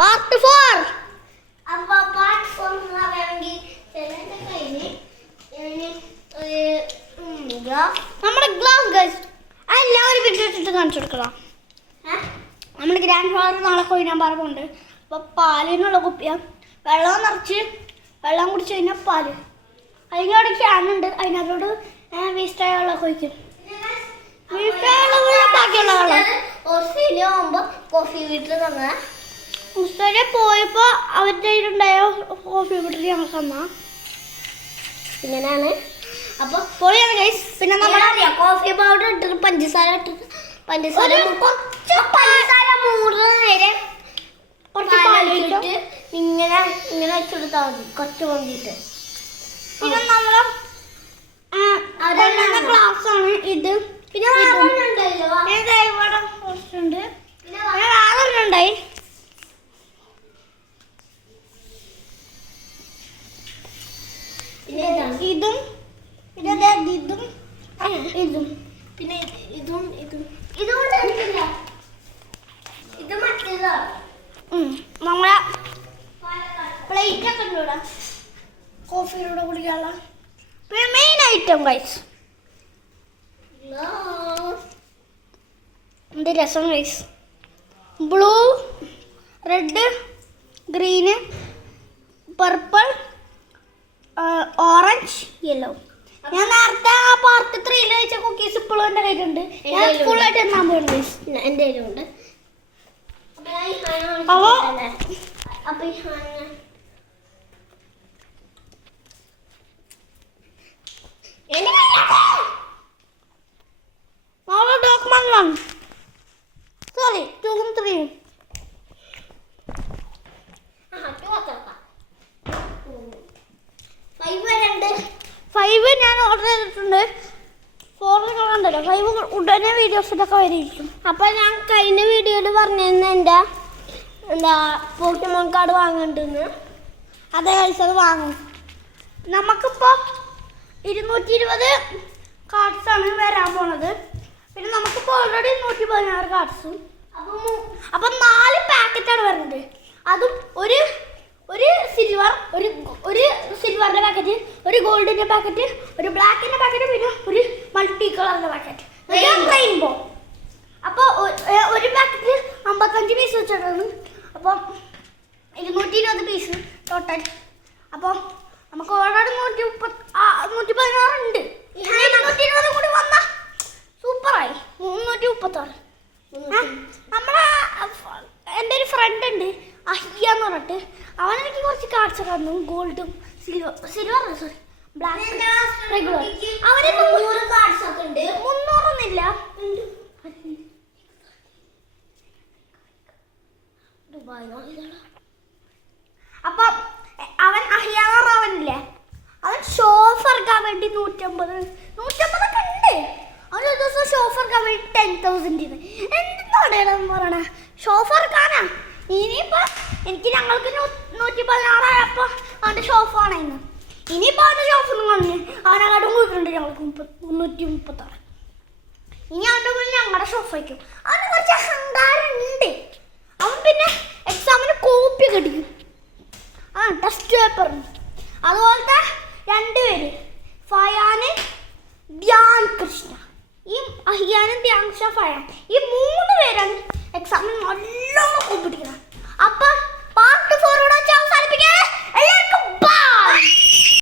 Part 4. അപ്പോൾ part 4 എന്ന് പറയുകയാണെങ്കിൽ ചിലതൊക്കെ കഴിഞ്ഞ് നമ്മുടെ ഗ്ലാസ് ഗൈസ് എല്ലാവരും വീട്ടിലിട്ടിട്ട് കാണിച്ചു കൊടുക്കണം. നമ്മുടെ ഗ്രാൻഡ് ഫാദർ നാളെ കൊയ്യാൻ പറയുന്നുണ്ട്. അപ്പോൾ പാലിനുള്ള കുപ്പിയാണ്. വെള്ളം നിറച്ച് വെള്ളം കുടിച്ച് കഴിഞ്ഞാൽ പാല് അതിനോട് ക്യാനുണ്ട്. അതിനകത്തോട് വേസ്റ്റായ വെള്ളം ഒഴിക്കും. ബാക്കിയുള്ള വെള്ളം ഓസ്ട്രേലിയ പോകുമ്പോൾ കോഫി വീട്ടിൽ തന്ന ഓസ്ട്രേലിയ പോയപ്പോൾ അവരുടെ കയ്യിലുണ്ടായ കോഫി വീട്ടിൽ ഞങ്ങൾക്ക് തന്നാ ഇങ്ങനെയാണ്. അപ്പോൾ പൊളിയാണ് ഗൈസ്. പിന്നെ നമ്മളറിയാം കോഫി പൗഡർ ഇട്ടിട്ട് പഞ്ചസാര പഞ്ചസാര മൂന്ന് നേരം കുറച്ച് പാലിട്ട് ഇങ്ങനെ ഇങ്ങനെ വെച്ചെടുത്താൽ മതി കുറച്ച് വേണ്ടിയിട്ട്. പിന്നെ നമ്മളെ ഗ്ലാസ് ആണ് ഇത്. പിന്നെ ഇവിടെ കുറച്ചുണ്ട്. പിന്നെ വേറെ ഉണ്ടായി. ഇതും പിന്നെ ഇതും ഇതും പിന്നെ ഇതും ഇതും ഇതുകൊണ്ട് എനിക്കില്ല. ഇത് മറ്റേതാണ് നമ്മളെ പ്ലേറ്റ് ഒക്കെ ഉണ്ട് ഇവിടെ കോഫിയിലൂടെ കുടിക്കാനുള്ള. പിന്നെ മെയിൻ ഐറ്റം ഗൈസ് എന്ത് രസം guys. Blue, red, green, purple, orange, yellow. ഞാൻ നേരത്തെ ആ പാർട്ട് 3 വെച്ച കുക്കീസ് ഇപ്പോഴും എൻ്റെ കയ്യിലുണ്ട്. ഞാൻ ഫുള്ളായിട്ട് എന്നാൻ പോകുന്നു ഗൈസ്. എൻ്റെ കയ്യിലുണ്ട്. അപ്പോൾ അപ്പൊ നാളെ ഡോക്യുമെന്റ് 1 സോറി 2 ഉം 3 ഉം 5 ഞാൻ ഓർഡർ ചെയ്തിട്ടുണ്ട്. 4 കണ്ടല്ലോ. 5 ഉടനെ വീഡിയോസിലൊക്കെ വരിയിരിക്കും. അപ്പൊ ഞാൻ കഴിഞ്ഞ വീഡിയോയിൽ പറഞ്ഞിരുന്ന എൻ്റെ പോക്കമോൺ കാർഡ് വാങ്ങണ്ടെന്ന്. അതേ പൈസ അത് വാങ്ങും. നമുക്കിപ്പോൾ 220 കാർഡ്സാണ് വരാൻ പോണത്. പിന്നെ നമുക്കിപ്പോൾ ഓൾറെഡി 116 കാർഡ്സും. അപ്പം 4 പാക്കറ്റാണ് വരുന്നത്. അതും ഒരു സിൽവർ, ഒരു സിൽവറിൻ്റെ പാക്കറ്റ്, ഒരു ഗോൾഡിൻ്റെ പാക്കറ്റ്, ഒരു ബ്ലാക്കിൻ്റെ പാക്കറ്റ്, പിന്നെ ഒരു മൾട്ടി കളറിൻ്റെ പാക്കറ്റ്, റെയിൻബോ. അപ്പോൾ ഒരു പാക്കറ്റ് 55 പീസ് വെച്ചിട്ടാണ്. അപ്പം 220 പീസ് ടോട്ടൽ. അപ്പം നമുക്ക് ഓൾറെഡി 116 ഉണ്ട്. 220 കൂടി വന്നാൽ സൂപ്പറായി 336. നമ്മളെ എൻ്റെ ഒരു ഫ്രണ്ട് ഉണ്ട് അഹിയാന്ന് പറഞ്ഞിട്ട്. അവനെനിക്ക് കുറച്ച് കാർഡ്സ് തന്നു. ഗോൾഡും സിൽവർ സോറി ബ്ലാക്ക് റെഗുലർ. അവന് 300 കാർഡ്സ് ഒക്കെ ഉണ്ട്. 300ഒന്നുമില്ല. അപ്പം അവൻ അഹിയാറാവനില്ലേ, അവൻ ഷോഫ് ഇറക്കാൻ വേണ്ടി 150 ഒക്കെ ഉണ്ട്. അവൻ ഒരു ദിവസം ഷോഫ് ഇറക്കാൻ വേണ്ടി 10,000 എന്താണ് പറയണേ. ഷോഫ് ഇറക്കാനാ. ഇനിയിപ്പോൾ ഞങ്ങൾക്ക് 116 അവൻ്റെ ഷോഫാണ് ഇന്ന്. ഇനിയിപ്പോൾ അവൻ്റെ ഷോഫൊന്നും കാണുന്നു. അവനെക്കാട്ടും കൂട്ടുണ്ട് ഞങ്ങൾക്ക് 336. ഇനി അവൻ്റെ മുന്നിൽ ഞങ്ങളുടെ ഷോഫ് വയ്ക്കും. അവന് കുറച്ച് അഹങ്കാരം ഉണ്ട്. അവൻ പിന്നെ എക്സാമിന് കോപ്പി കടിക്കും. ടെസ്റ്റ് പേപ്പറിന്. അതുപോലത്തെ 2 പേര് ഫയാന് ധ്യാൻ കൃഷ്ണ. ഈ അഹിയാനും ധ്യാൻ കൃഷ്ണ ഫയാൻ ഈ 3 പേരാണ് എക്സാമിന് നല്ലോണം കോപ്പി അടിക്കുന്നത്.